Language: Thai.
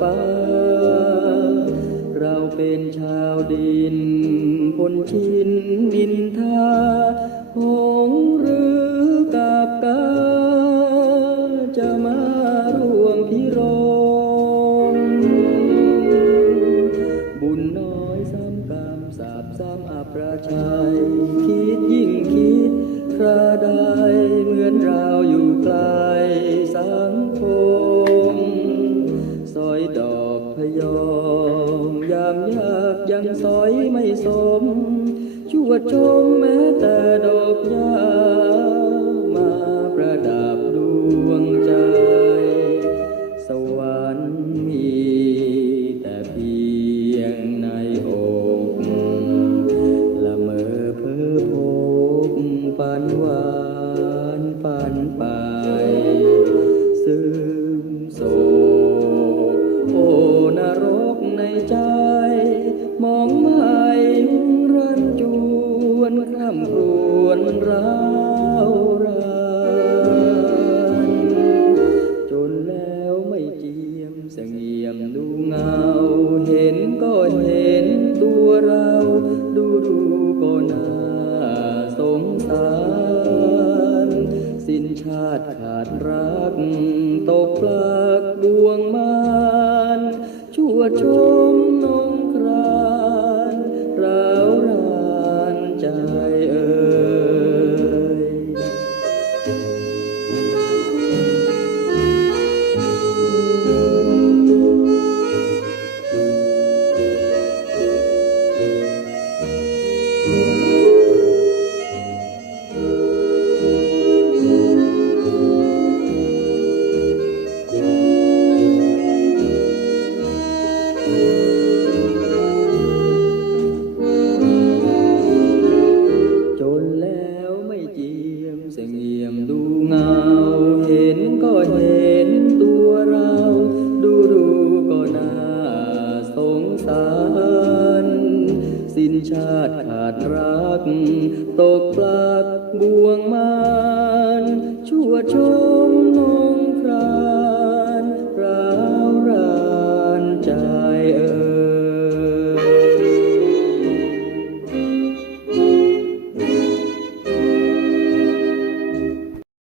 ฟ้า เราเป็นชาวดินคนชินนินทาหงหรือกับกาจะมาร่วงพิรมบุญน้อยซ้ำกรรมสาบซ้ำอับประชัย คิดยิ่งคิดคราดเยังซอยไม่สมชั่วชมแม้แต่ดอกยามาประดับดวงใจ สวรรค์มีแต่เพียงในอกละเมอเพ้อพบฝันหวานฝันไป ร่ำรวญร้าวรานจนแล้วไม่เจียมเสงี่ยมดูเงา เห็นก็เห็นตัวเรา ดูดูก็น่าสงสาร สิ้นชาติขาดรัก ตกปลักบ่วงมานชั่วชม ย ชาติขาดรัก ตกปลักบ่วงมานชั่วชม